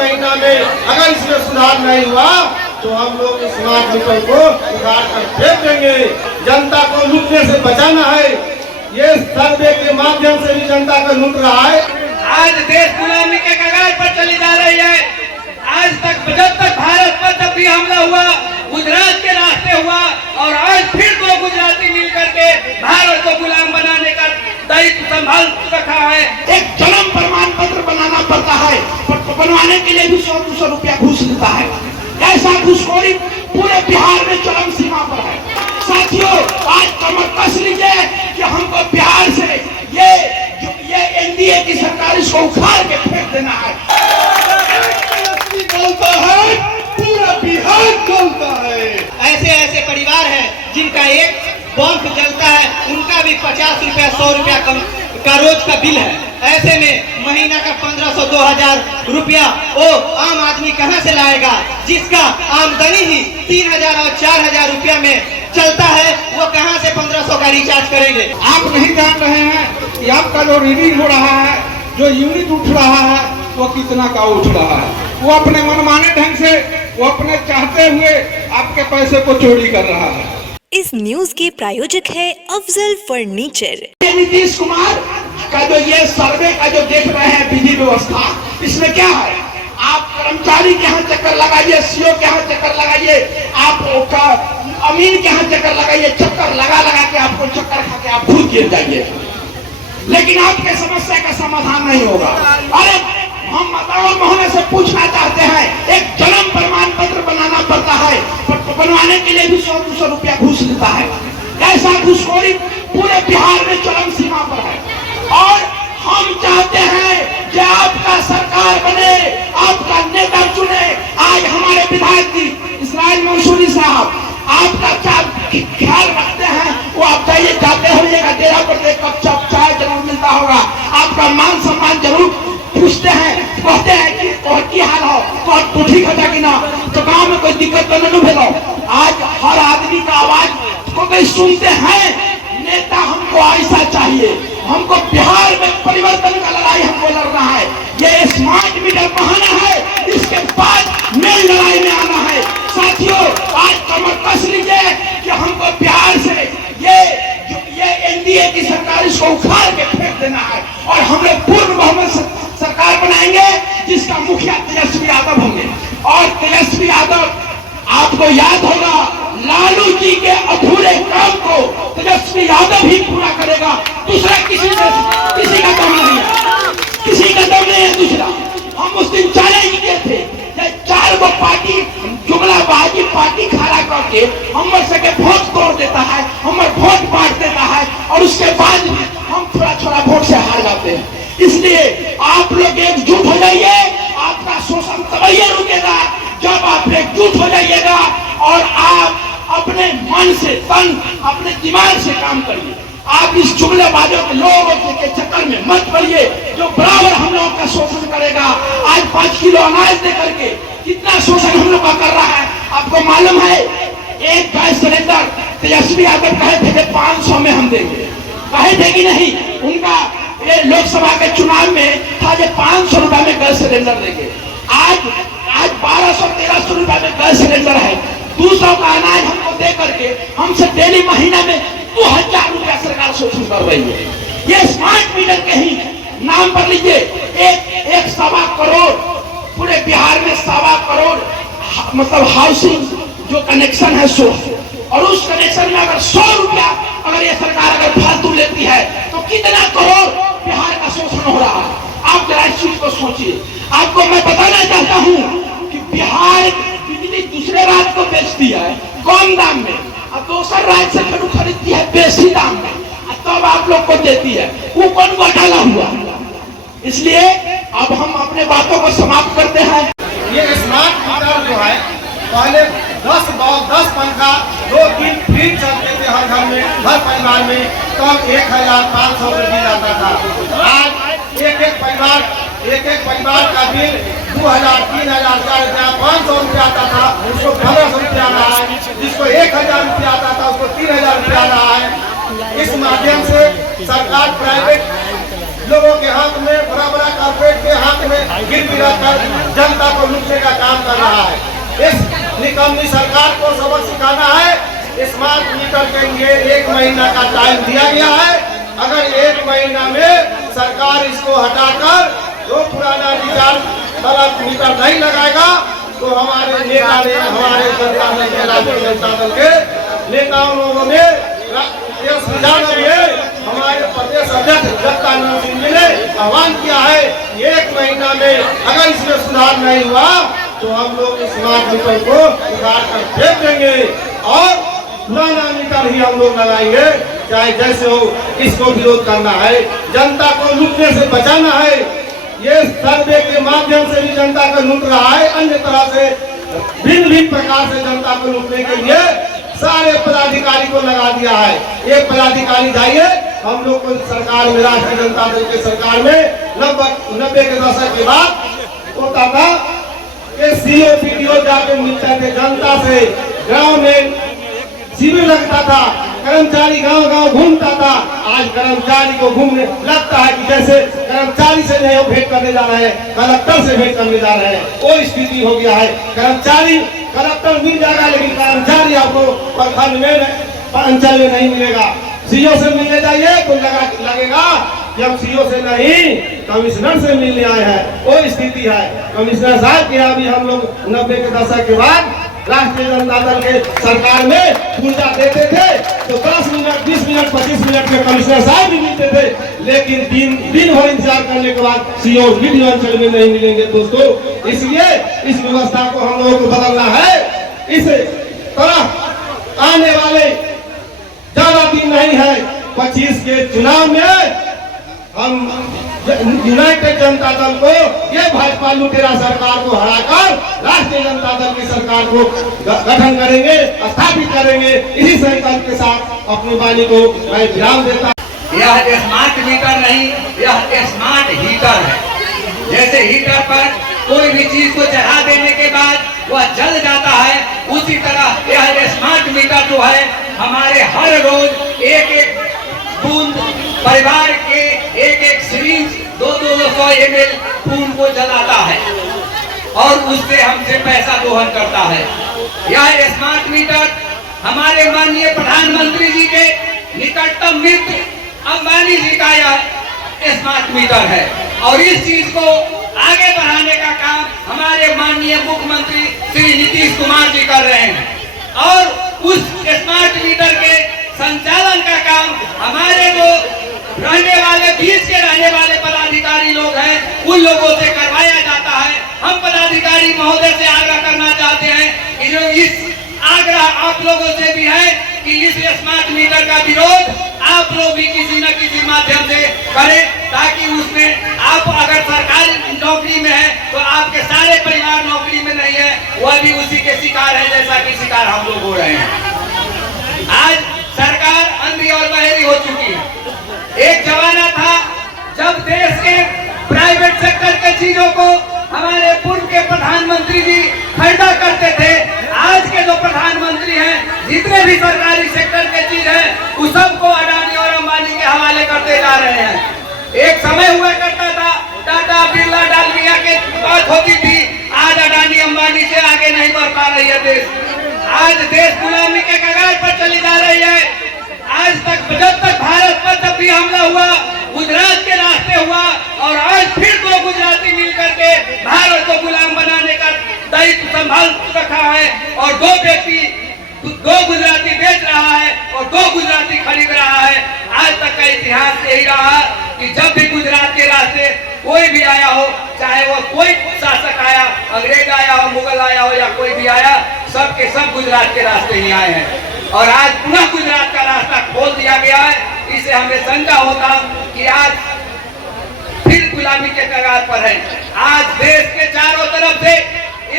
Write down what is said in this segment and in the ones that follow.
महीना में अगर इसमें सुधार नहीं हुआ तो हम लोग स्मार्ट मीटर को उखाड़ कर फेंक देंगे। जनता को लूटने से बचाना है। ये सर्वे के माध्यम से भी जनता को लूट रहा है। आज देश गुलामी के कगार पर चली जा रही है। आज तक जब तक भारत पर जब भी हमला हुआ गुजरात के रास्ते हुआ और आज फिर दो गुजराती मिलकर के भारत को गुलाम बनाने का दायित्व संभाल रखा है। एक जन्म प्रमाण पत्र बनाना पड़ता है, बनवाने के लिए भी 100-200 रुपया घूस लेता है। ऐसा घूसखोरी पूरे बिहार में चरम सीमा पर है। साथियों, आज कमर कस लीजिए कि हमको बिहार से ये एनडीए की सरकार इसको उखाड़ के फेंक देना है। बोलता है पूरा बिहार बोलता है। ऐसे परिवार हैं जिनका एक बल्ब जलता है, उनका भी 50 रुपया 100 रुपया का रोज का बिल है। ऐसे में महीना का 1500-2000 रुपया वो आम आदमी कहां से लाएगा, जिसका आमदनी ही 3000 और 4000 रुपया में चलता है। वो कहां से 1500 का रिचार्ज करेंगे। आप नहीं जान रहे हैं कि आपका जो रीडिंग हो रहा है, जो यूनिट उठ रहा है, वो कितना का उठ रहा है। वो अपने मनमाने ढंग से, वो अपने चाहते हुए आपके पैसे को चोरी कर रहा है। इस न्यूज के प्रायोजक है अफजल फर्नीचर। नीतीश कुमार का जो ये सर्वे का जो देख रहे हैं विधि व्यवस्था, इसमें क्या है? आप कर्मचारी के यहाँ चक्कर लगाइए, सीओ के यहाँ चक्कर लगाइए, आप अमीन के यहाँ चक्कर लगाइए, चक्कर लगा के आपको चक्कर खा के आप खुद गिर जाइए, लेकिन आपके समस्या का समाधान नहीं होगा। अरे हम मतदान महोदय से पूछना चाहते हैं, एक जन्म प्रमाण पत्र बनाना पड़ता है, बनवाने के लिए भी 100-200 रुपया घूस लेता है। ऐसा घूसखोरी पूरे बिहार में चरम सीमा पर है और हम चाहते हैं कि आपका सरकार बने, आपका नेता चुने। आज हमारे विधायक जी इस्माइल मंसूरी साहब आपका क्या ख्याल रखते हैं, वो आप जाइए, जाते होइएगा डेरा पर, कप चाय जरूर मिलता होगा, आपका मान सम्मान जरूर पूछते हैं, कहते हैं कि और की हाल हो तो ठीक हो जाएगी ना, तो गांव में कोई दिक्कत तो नहीं भेलो। आज हर आदमी का आवाज को कोई सुनते हैं। नेता हमको ऐसा चाहिए, हमको बिहार में परिवर्तन का लड़ाई हमको लड़ना है। ये स्मार्ट मीटर बहाना है, इसके बाद मेन लड़ाई में आना है। साथियों, आज कमर कस लीजिए कि हमको बिहार से ये एनडीए की सरकार इसको उखाड़ के फेंक देना है और हम लोग पूर्ण बहुमत सरकार बनाएंगे, जिसका मुखिया तेजस्वी यादव होंगे। और तेजस्वी यादव, आपको याद होगा, लालू जी के अधूरे काम को तेजस्वी यादव ही पूरा करेगा। दूसरा किसी का दम नहीं है, किसी का दम नहीं है दूसरा। हम उस दिन चैलेंज किए थे, 4 गो पार्टी जुमलाबाजी पार्टी खड़ा करके हमर से के वोट तोड़ देता है, हमर वोट बांट देता है और उसके बाद हम थोड़ा वोट से हार जाते हैं। इसलिए आप लोग एकजुट हो जाइए, आपका शोषण तभी रुकेगा जब आप एकजुट हो जाइएगा और आप अपने मन से, तन, अपने दिमाग से काम करिए। आप इस जुमलेबाजों के लोगों के चक्कर में मत पड़िए, जो बराबर हम लोगों का शोषण करेगा। आज 5 किलो अनाज दे करके कितना शोषण हम लोग का कर रहा है, आपको मालूम है? एक गैस सिलेंडर तेजस्वी यादव कहे थे कि 500 में हम देंगे, कहे थे कि नहीं? उनका ये लोकसभा के चुनाव में था कि 500 रुपए में गैस सिलेंडर देंगे। आज 1200-1300 रुपए में गैस सिलेंडर है। 200 का अनाज हमको दे करके हमसे डेली महीना में 2000 रुपया सरकार शोषण कर रही है। ये स्मार्ट मीटर के ही नाम पर लीजिए, एक 1.25 करोड़ पूरे बिहार में 1.25 करोड़ मतलब हाउसिंग जो कनेक्शन है सो, और उस कनेक्शन में अगर 100 रुपया अगर ये सरकार अगर फालतू लेती है तो कितना करोड़ बिहार का शोषण हो रहा है। आप जरा इस चीज को सोचिए। आपको मैं बताना चाहता हूँ कि बिहार बिजली दूसरे राज्य को बेचती है कम दाम में और दूसरे राज्य से फिर खरीदती है बेसी दाम में, तब आप लोग को देती है। वो कौन घोटाला हुआ? इसलिए अब हम अपने बातों को समाप्त करते हैं। ये स्मार्ट मीटर जो है, पहले 10 बल्ब 10 पंखा 2-3 फ्रिज चलते थे हर घर में, हर परिवार में, तब 1500 का बिल आता था। आज एक परिवार का बिल 2000, 3000, 4000, 500 रुपया आता था, उसको 1500 रुपया आ रहा है। जिसको 1000 रुपया आता था उसको 3000 रुपया आ रहा है। इस माध्यम से सरकार प्राइवेट लोगों के हाथ में, बड़ा बड़ा कॉर्पोरेट के हाथ में गिर कर जनता को लूटने का काम कर रहा है। इस निकम्मी सरकार को सबक सिखाना है। स्मार्ट मीटर के लिए 1 महीना का टाइम दिया गया है। अगर 1 महीना में सरकार इसको हटाकर जो पुराना रिचार्ज वाला मीटर नहीं लगाएगा तो हमारे नेता ने, हमारे जनता ने, राष्ट्रीय जनता दल के नेताओं लोगों ने यह सुझाव दिए। हमारे प्रदेश अध्यक्ष जगदानंद सिंह जी ने आह्वान किया है कि 1 महीना में अगर इसमें सुधार नहीं हुआ तो हम लोग स्मार्ट मीटर को उखाड़ कर फेंक देंगे और पुराना मीटर ही हम लोग लगाएंगे, चाहे जैसे हो। इसको विरोध करना है, जनता को लूटने से बचाना है। ये सर्वे के माध्यम से भी जनता को लूट रहा है, अन्य तरह से भिन्न भिन्न प्रकार से जनता को लूटने के लिए सारे पदाधिकारी को लगा दिया है। एक पदाधिकारी जाइए, हम लोग को सरकार में, राष्ट्रीय जनता दल के सरकार में 90 के दशक के बाद होता था कि सीओ पीडीओ जाके मिलते थे जनता से, गांव में शिविर लगता था, कर्मचारी गांव गांव घूमता था। आज कर्मचारी को घूमने लगता है कि जैसे कर्मचारी से नहीं भेंट करने जा रहे हैं, कलेक्टर से भेंट करने जा रहे हैं। वो स्थिति हो गया है। कर्मचारी कलेक्टर मिल जाएगा लेकिन कर्मचारी आपको प्रखंड में, अंचल में नहीं मिलेगा। सीओ से मिलने जाइए तो लगेगा कि हम सीओ से नहीं कमिश्नर से मिलने आए हैं। वो स्थिति है। कमिश्नर साहब के यहाँ भी हम लोग 90 के दशक के बाद राष्ट्रीय जनता दल के सरकार में पूर्जा देते थे तो 10 मिनट, 20 मिनट, 25 मिनट में कमिश्नर साहब भी मिलते थे, लेकिन दिन भर इंतजार करने के बाद सीओ वीडियो अंचल में नहीं मिलेंगे दोस्तों। इसलिए इस व्यवस्था को हम लोगों को बदलना है। इस तरह आने वाले ज्यादा दिन नहीं है, 25 के चुनाव में हम यूनाइटेड जनता दल को, ये भाजपा लुटेरा सरकार को हराकर राष्ट्रीय जनता दल की सरकार को गठन करेंगे, स्थापित करेंगे। इसी संकल्प के साथ अपनी वाणी को मैं विराम देता। यह स्मार्ट मीटर नहीं, यह स्मार्ट हीटर है। जैसे हीटर पर कोई भी चीज को चढ़ा देने के बाद वह जल जाता है, उसी तरह यह स्मार्ट मीटर जो है हमारे हर रोज एक बूंद परिवार के एक सिरिंज 200 ml खून को जलाता है और उससे हमसे पैसा दोहन करता है। यह स्मार्ट मीटर हमारे माननीय प्रधानमंत्री जी के निकटतम मित्र अंबानी जी का यह स्मार्ट मीटर है और इस चीज को आगे बढ़ाने का काम हमारे माननीय मुख्यमंत्री श्री नीतीश कुमार जी कर रहे हैं और उस स्मार्ट मीटर के संचालन का काम हमारे जो बीच के रहने वाले पदाधिकारी लोग हैं उन लोगों से करवाया जाता है। हम पदाधिकारी महोदय से आग्रह करना चाहते हैं कि जो इस आग्रह आप लोगों से भी है कि इस स्मार्ट मीटर का विरोध आप लोग भी किसी न किसी माध्यम से करें, ताकि उसमें आप अगर सरकारी नौकरी में है तो आपके सारे परिवार नौकरी में नहीं है, वह भी उसी के शिकार है जैसा कि शिकार हम लोग हो रहे हैं। आज सरकार अंधी और बहरी हो चुकी है। एक जमाना था जब देश के प्राइवेट सेक्टर के चीजों को हमारे पूर्व के प्रधानमंत्री जी खरीदा करते थे। आज के जो प्रधानमंत्री हैं, जितने भी सरकारी सेक्टर के चीज है उस सबको अडानी और अंबानी के हवाले करते जा रहे हैं। एक समय हुआ करता था टाटा बिरला डालमिया की बात होती थी, आज अडानी अंबानी से आगे नहीं बढ़ पा रही है देश। आज देश गुलामी के कगार पर चली जा रही है। आज तक जब तक भारत पर जब भी हमला हुआ गुजरात के रास्ते हुआ और आज फिर 2 गुजराती मिलकर के भारत को गुलाम बनाने का दायित्व संभाल रखा है और 2 गुजराती बेच रहा है और 2 गुजराती खरीद रहा है। आज तक का इतिहास यही रहा कि जब भी गुजरात के रास्ते कोई भी आया हो, चाहे वो कोई शासक आया, अंग्रेज आया हो, मुगल आया हो या कोई भी आया, सब के सब गुजरात के रास्ते ही आए हैं और आज पुनः गुजरात का रास्ता खोल दिया गया है। इससे हमें शंका होता कि आज फिर गुलामी के कगार पर है। आज देश के चारों तरफ से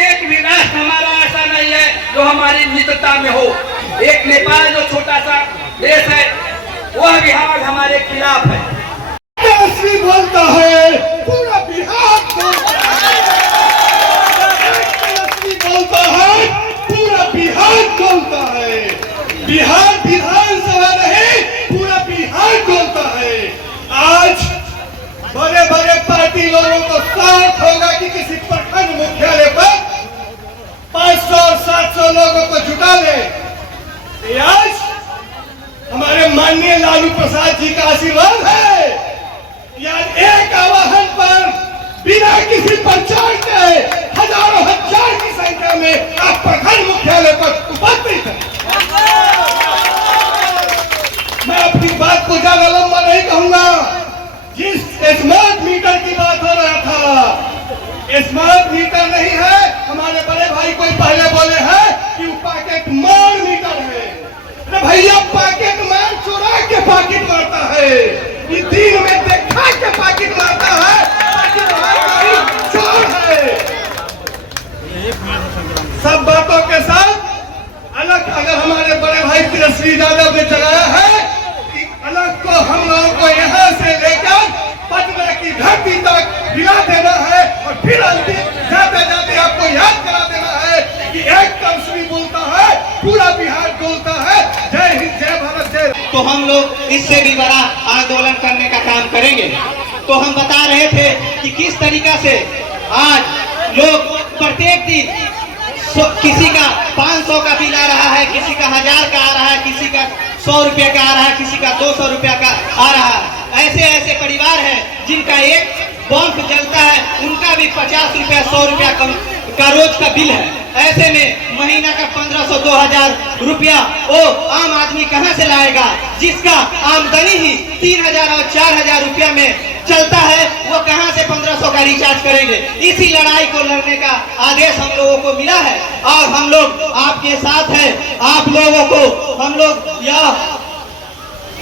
एक भी राष्ट्र हमारा ऐसा नहीं है जो हमारी मित्रता में हो। एक नेपाल जो छोटा सा देश है वह भी आज हमारे खिलाफ है। तेजस्वी बोलता है पूरा बिहार बोलता है, पूरा बिहार बोलता है। बिहार विधानसभा नहीं, पूरा बिहार बोलता है। आज यदि किसी प्रखंड मुख्यालय पर 500 और 700 लोगों को जुटा ले, आज हमारे माननीय लालू प्रसाद जी का आशीर्वाद है। यार एक आवाहन पर बिना किसी प्रचार के हजारों हजार की संख्या में आप प्रखंड मुख्यालय पर उपस्थित हैं। मैं अपनी बात को ज्यादा लंबा नहीं कहूंगा। जिस स्मार्ट मीटर की बात हो रहा था, स्मार्ट मीटर नहीं है। हमारे बड़े भाई कोई पहले बोले हैं कि वो पॉकेट मार मीटर है। अरे भैया, पॉकेट मार चुरा के पॉकेट मारता है, ये दिन में देखा के पॉकेट मारता है, पॉकेट मार चोर है। सब बातों के साथ अलग अगर हमारे बड़े भाई तेजस्वी यादव ने चलाया है, अलग को हम लोगों को यहाँ से लेकर पटना की धरती तक हिला देना है और फिर अंतिम जाते जाते आपको याद करा देना है कि एक तमस्वी बोलता है, पूरा बिहार बोलता है, जय हिंद, जय भारत, जय। तो हम लोग इससे भी बड़ा आंदोलन करने का काम करेंगे। तो हम बता रहे थे कि किस तरीका से आज लोग प्रत्येक दिन किसी का 500 का बिल आ रहा है, किसी का 1000 का आ रहा है, किसी का 100 रुपये का आ रहा है, किसी का 200 रुपया का आ रहा है। ऐसे ऐसे परिवार हैं जिनका एक बल्ब जलता है, उनका भी 50 रुपया 100 रुपया का रोज का बिल है। ऐसे में महीना का 1500-2000 रुपया वो आम आदमी कहां से लाएगा, जिसका आमदनी ही 3000 और 4000 रुपया में चलता है, वो कहां से 1500 का रिचार्ज करेंगे। इसी लड़ाई को लड़ने का आदेश हम लोगों को मिला है और हम लोग आपके साथ हैं। आप लोगों को हम लोग यह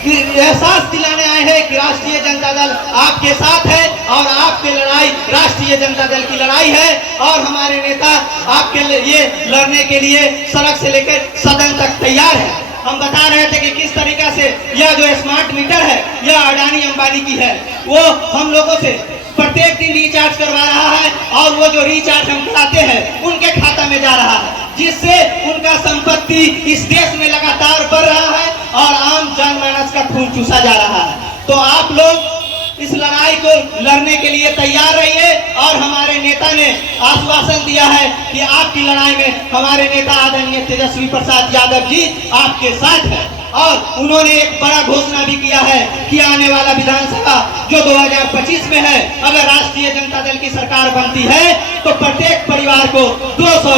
एहसास दिलाने आए हैं कि राष्ट्रीय जनता दल आपके साथ है और आपकी लड़ाई राष्ट्रीय जनता दल की लड़ाई है और हमारे नेता आपके लिए लड़ने के लिए सड़क से लेकर सदन तक तैयार है। हम बता रहे थे कि किस तरीका से यह जो स्मार्ट मीटर है यह अडानी अंबानी की है। वो हम लोगों से प्रत्येक दिन रिचार्ज करवा रहा है और वो जो रिचार्ज हम कराते हैं उनके खाता में जा रहा है, जिससे उनका संपत्ति इस देश में लगातार बढ़ रहा है और आम जनमानस का खून चूसा जा रहा है। तो आप लोग इस लड़ाई को लड़ने के लिए तैयार रहिए और हमारे नेता ने आश्वासन दिया है कि आपकी लड़ाई में हमारे नेता आदरणीय तेजस्वी प्रसाद यादव जी आपके साथ है। और उन्होंने एक बड़ा घोषणा भी किया है कि आने वाला विधानसभा जो 2025 में है, अगर राष्ट्रीय जनता दल की सरकार बनती है तो प्रत्येक परिवार को 200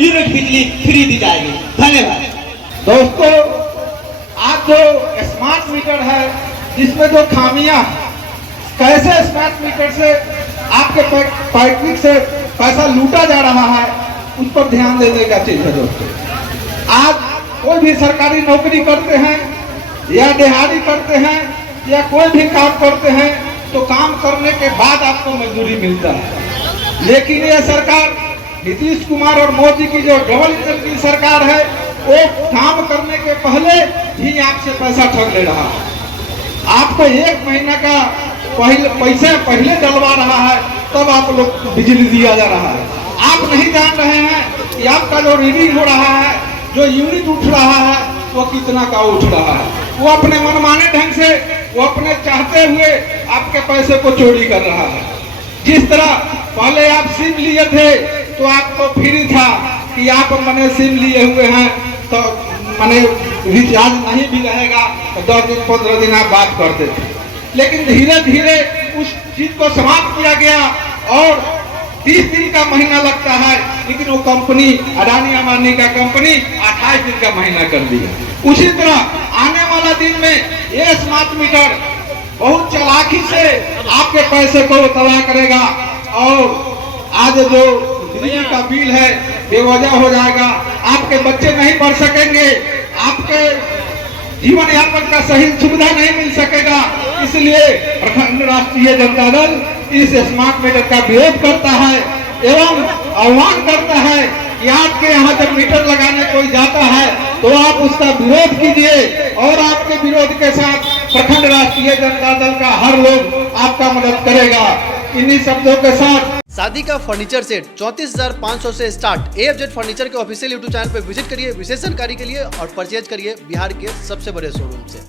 यूनिट बिजली फ्री दी जाएगी। धन्यवाद। दोस्तों, आज जो स्मार्ट मीटर है जिसमें जो खामियां, कैसे स्मार्ट मीटर से आपके पॉकेट से पैसा लूटा जा रहा है, उस पर ध्यान देने का चीज है। दोस्तों, आज कोई भी सरकारी नौकरी करते हैं या दिहाड़ी करते हैं या कोई भी काम करते हैं तो काम करने के बाद आपको मजदूरी मिलता है। लेकिन यह सरकार नीतीश कुमार और मोदी की जो डबल इंजन की सरकार है, वो काम करने के पहले ही आपसे पैसा ठग ले रहा है। आपको 1 महीना का पैसे पहले डलवा रहा है, तब आप लोग बिजली दिया जा रहा है। आप नहीं जान रहे हैं कि आपका जो रीडिंग हो रहा है, जो यूनिट उठ रहा है, वो कितना का उठ रहा है। वो अपने मनमाने ढंग से, वो अपने चाहते हुए आपके पैसे को चोरी कर रहा है। जिस तरह पहले आप सिम लिए थे तो आपको फ्री था कि आप मैंने सिम लिए हुए हैं तो मैंने रिचार्ज नहीं भी रहेगा तो 10 दिन 15 दिन आप बात करते थे। लेकिन धीरे धीरे उस चीज को समाप्त किया गया और 30 दिन का महीना लगता है, लेकिन वो कंपनी अडानी अंबानी का कंपनी 28 दिन का महीना कर दिया। उसी तरह आने वाला दिन में ये स्मार्ट मीटर बहुत चालाकी से आपके पैसे को तबाह करेगा और आज जो बिजली का बिल है बेवजह हो जाएगा। आपके बच्चे नहीं पढ़ सकेंगे, आपके जीवन यापन का सही सुविधा नहीं मिल सकेगा। इसलिए प्रखंड राष्ट्रीय जनता दल इस स्मार्ट मीटर का विरोध करता है एवं आह्वान करता है कि आपके यहाँ जब मीटर लगाने कोई जाता है तो आप उसका विरोध कीजिए और आपके विरोध के साथ प्रखंड राष्ट्रीय जनता दल का हर लोग आपका मदद करेगा। इन्हीं शब्दों के साथ शादी का फर्नीचर सेट 34,500 से स्टार्ट। AFZ फर्नीचर के ऑफिशियल YouTube चैनल पर विजिट करिए विशेष जानकारी के लिए और परचेज करिए बिहार के सबसे बड़े शोरूम से।